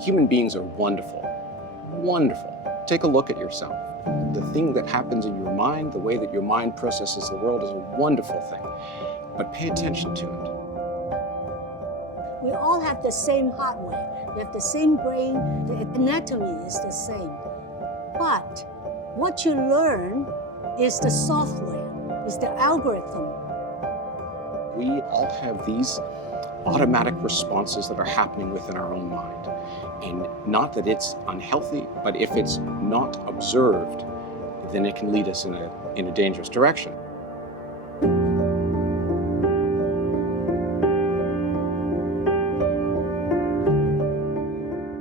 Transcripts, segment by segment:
Human beings are wonderful, wonderful. Take a look at yourself. The thing that happens in your mind, the way that your mind processes the world is a wonderful thing, but pay attention to it. We all have the same hardware. We have the same brain. The anatomy is the same. But what you learn is the software, is the algorithm. We all have these automatic responses that are happening within our own mind. And not that it's unhealthy, but if it's not observed, then it can lead us in a dangerous direction.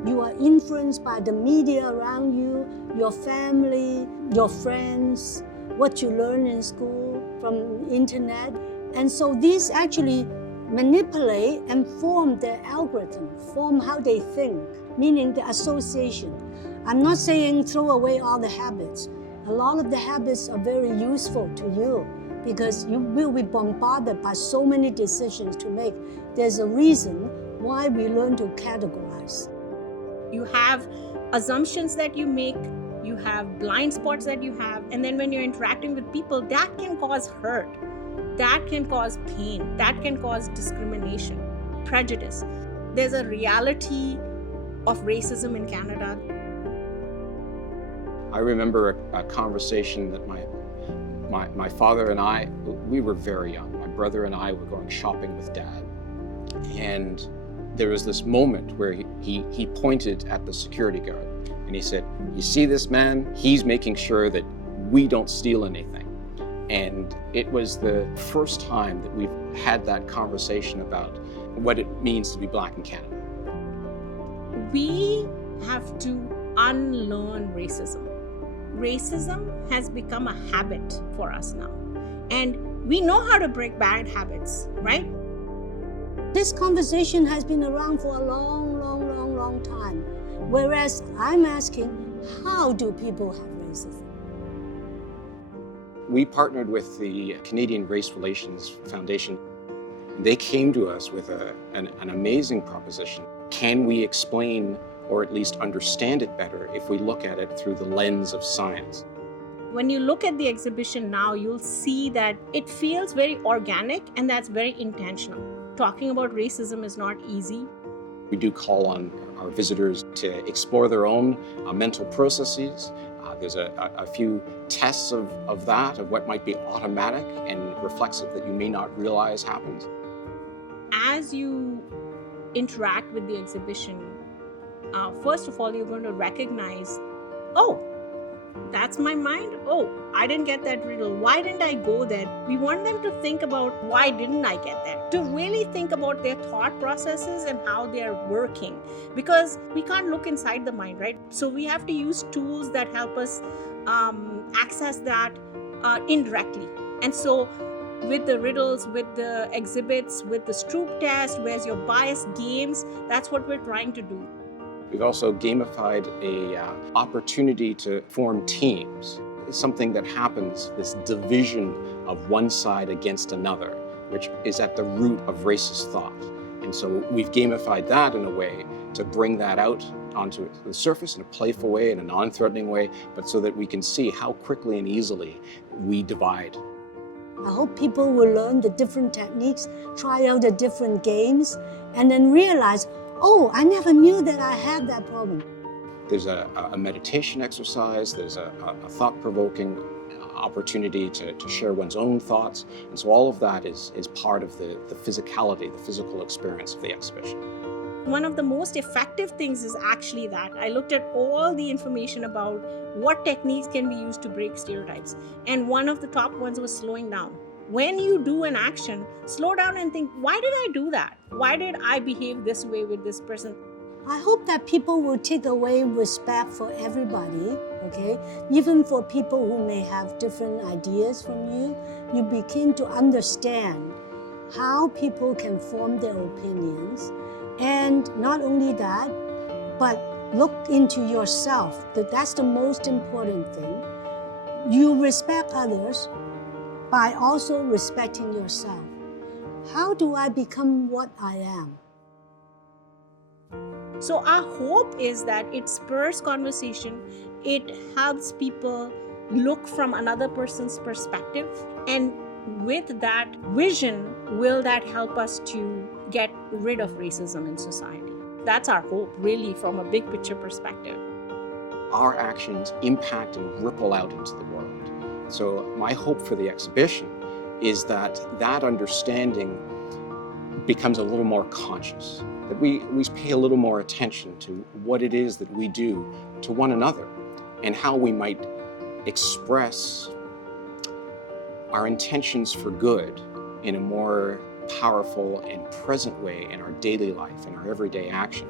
You are influenced by the media around you, your family, your friends, what you learn in school, from internet. And so these actually manipulate and form their algorithm, form how they think, meaning the association. I'm not saying throw away all the habits. A lot of the habits are very useful to you because you will be bombarded by so many decisions to make. There's a reason why we learn to categorize. You have assumptions that you make, you have blind spots that you have, and then when you're interacting with people, that can cause hurt. That can cause pain, that can cause discrimination, prejudice. There's a reality of racism in Canada. I remember a conversation that my father and I, we were very young. My brother and I were going shopping with Dad. And there was this moment where he pointed at the security guard and he said, "You see this man? He's making sure that we don't steal anything." And it was the first time that we've had that conversation about what it means to be Black in Canada. We have to unlearn racism. Racism has become a habit for us now. And we know how to break bad habits, right? This conversation has been around for a long time. Whereas I'm asking, how do people have racism? We partnered with the Canadian Race Relations Foundation. They came to us with an amazing proposition. Can we explain or at least understand it better if we look at it through the lens of science? When you look at the exhibition now, you'll see that it feels very organic and that's very intentional. Talking about racism is not easy. We do call on our visitors to explore their own mental processes. There's a few tests of that, of what might be automatic and reflexive that you may not realize happens. As you interact with the exhibition, first of all, you're going to recognize, oh, that's my mind. Oh, I didn't get that riddle. Why didn't I go there? We want them to think about why didn't I get there? To really think about their thought processes and how they're working. Because we can't look inside the mind, right? So we have to use tools that help us access that indirectly. And so with the riddles, with the exhibits, with the Stroop test, where's your bias games, that's what we're trying to do. We've also gamified an opportunity to form teams. It's something that happens, this division of one side against another, which is at the root of racist thought. And so we've gamified that in a way to bring that out onto the surface in a playful way, in a non-threatening way, but so that we can see how quickly and easily we divide. I hope people will learn the different techniques, try out the different games, and then realize, oh, I never knew that I had that problem. There's a meditation exercise, there's a thought-provoking opportunity to share one's own thoughts. And so all of that is part of the physicality, the physical experience of the exhibition. One of the most effective things is actually that. I looked at all the information about what techniques can be used to break stereotypes. And one of the top ones was slowing down. When you do an action, slow down and think, why did I do that? Why did I behave this way with this person? I hope that people will take away respect for everybody, okay? Even for people who may have different ideas from you, you begin to understand how people can form their opinions. And not only that, but look into yourself. That's the most important thing. You respect others by also respecting yourself. How do I become what I am? So our hope is that it spurs conversation, it helps people look from another person's perspective, and with that vision, will that help us to get rid of racism in society? That's our hope, really, from a big picture perspective. Our actions impact and ripple out into the world. So my hope for the exhibition is that that understanding becomes a little more conscious, that we pay a little more attention to what it is that we do to one another and how we might express our intentions for good in a more powerful and present way in our daily life, in our everyday action.